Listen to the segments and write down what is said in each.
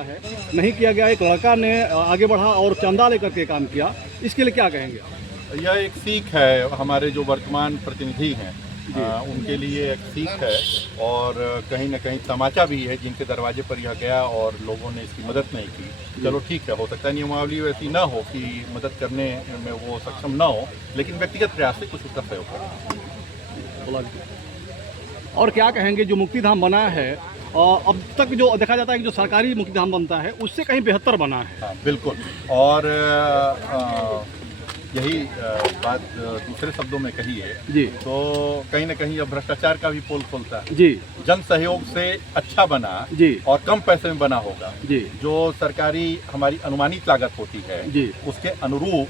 है नहीं किया गया, एक लड़का ने आगे बढ़ा और चंदा लेकर के काम किया, इसके लिए क्या कहेंगे? यह एक सीख है, हमारे जो वर्तमान प्रतिनिधि हैं उनके लिए एक सीख है और कहीं ना कहीं तमाचा भी है जिनके दरवाजे पर यह गया और लोगों ने इसकी मदद नहीं की। चलो ठीक है, हो सकता है नियमावली वैसी ना हो कि मदद करने में वो सक्षम ना हो, लेकिन व्यक्तिगत प्रयास से कुछ उसका सहयोग करें। और क्या कहेंगे जो मुक्तिधाम बना है अब तक जो देखा जाता है कि जो सरकारी मुक्तिधाम बनता है उससे कहीं बेहतर बना है? हाँ बिल्कुल, और यही बात दूसरे शब्दों में कही है जी, तो कहीं ना कहीं अब भ्रष्टाचार का भी पोल खोलता है जी, जन सहयोग से अच्छा बना जी, और कम पैसे में बना होगा जी, जो सरकारी हमारी अनुमानित लागत होती है जी, उसके अनुरूप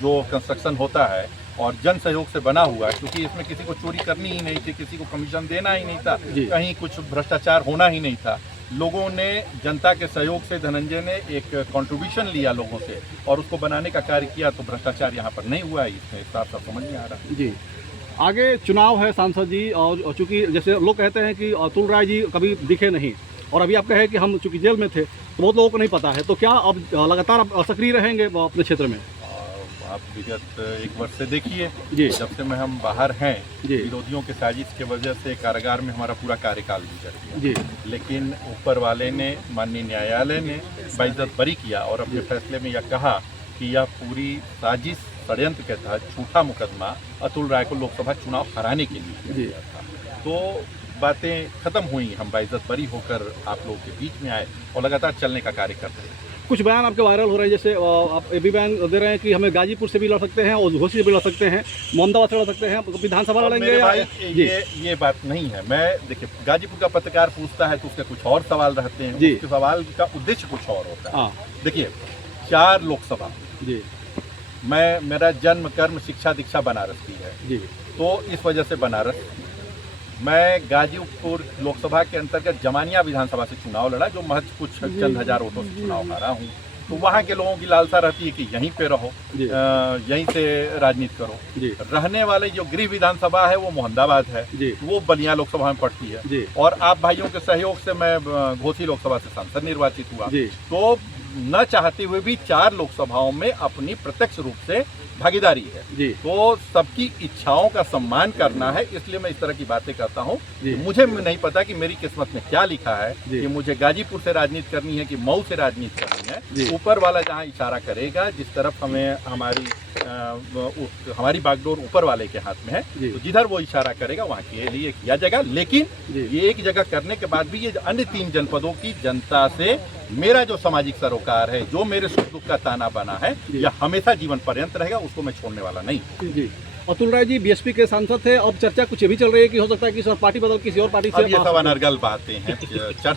जो कंस्ट्रक्शन होता है और जन सहयोग से बना हुआ है, क्योंकि इसमें किसी को चोरी करनी ही नहीं थी, किसी को कमीशन देना ही नहीं था, कहीं कुछ भ्रष्टाचार होना ही नहीं था। लोगों ने जनता के सहयोग से, धनंजय ने एक कंट्रीब्यूशन लिया लोगों से और उसको बनाने का कार्य किया, तो भ्रष्टाचार यहाँ पर नहीं हुआ है, इसमें साफ साफ समझ में आ रहा है। जी, आगे चुनाव है सांसद जी, और चूंकि जैसे लोग कहते हैं कि अतुल राय जी कभी दिखे नहीं और अभी आप कहे कि हम चूंकि जेल में थे तो बहुत लोगों को नहीं पता है, तो क्या अब लगातार आप सक्रिय रहेंगे अपने क्षेत्र में? आप विगत एक वर्ष से देखिए, जब से मैं हम बाहर हैं, विरोधियों के साजिश के वजह से कारागार में हमारा पूरा कार्यकाल गुजर गया, लेकिन ऊपर वाले ने, माननीय न्यायालय ने बाइज्जत बरी किया और अपने फैसले में यह कहा कि यह पूरी साजिश, षड्यंत्र के तहत झूठा मुकदमा अतुल राय को लोकसभा चुनाव हराने के लिए किया था। तो बातें खत्म हुई, हम बाइज्जत बरी होकर आप लोगों के बीच में आए और लगातार चलने का कार्य कर रहे हैं। कुछ बयान आपके वायरल हो रहे हैं, जैसे आप ये भी बयान दे रहे हैं कि हमें गाजीपुर से भी लड़ सकते हैं और घोसी से भी लड़ सकते हैं, मोहम्मदाबाद से लड़ सकते हैं, विधानसभा लड़ेंगे। ये बात नहीं है। मैं देखिए, गाजीपुर का पत्रकार पूछता है तो उसके कुछ और सवाल रहते हैं, उसके सवाल का उद्देश्य कुछ और होता है। देखिए, 4 लोकसभा, मेरा जन्म कर्म शिक्षा दीक्षा बनारस की है, तो इस वजह से बनारस, मैं गाजीपुर लोकसभा के अंतर्गत जमानिया विधानसभा से चुनाव लड़ा, जो महज कुछ चंद हजार वोटों से चुनाव हारा हूँ। तो वहाँ के लोगों की लालसा रहती है कि यहीं पे रहो, यहीं से राजनीति करो। रहने वाले जो गृह विधानसभा है वो मोहम्मदाबाद है, वो बलिया लोकसभा में पड़ती है, और आप भाइयों के सहयोग से मैं घोसी लोकसभा से सांसद निर्वाचित हुआ। तो न चाहते हुए भी 4 लोकसभाओं में अपनी प्रत्यक्ष रूप से भागीदारी है, तो सबकी इच्छाओं का सम्मान करना है, इसलिए मैं इस तरह की बातें करता हूँ। मुझे नहीं पता कि मेरी किस्मत में क्या लिखा है, कि मुझे गाजीपुर से राजनीति करनी है कि मऊ से राजनीति करनी है। ऊपर वाला जहाँ इशारा करेगा, जिस तरफ हमें हमारी बागडोर ऊपर वाले के हाथ में है, तो जिधर वो इशारा करेगा वहाँ के लिए किया जाएगा। लेकिन ये एक जगह करने के बाद भी ये अन्य 3 जनपदों की जनता से मेरा जो सामाजिक सरोकार है, जो मेरे सुख दुख का ताना बना है, यह हमेशा जीवन पर्यंत रहेगा, उसको मैं छोड़ने वाला नहीं। जी, अतुल राय जी बीएसपी के सांसद थे, अब चर्चा कुछ ये भी चल रही है कि हो सकता है कि पार्टी बदल किसी और पार्टी से। अब ये सब अनर्गल बातें हैं, चर्चा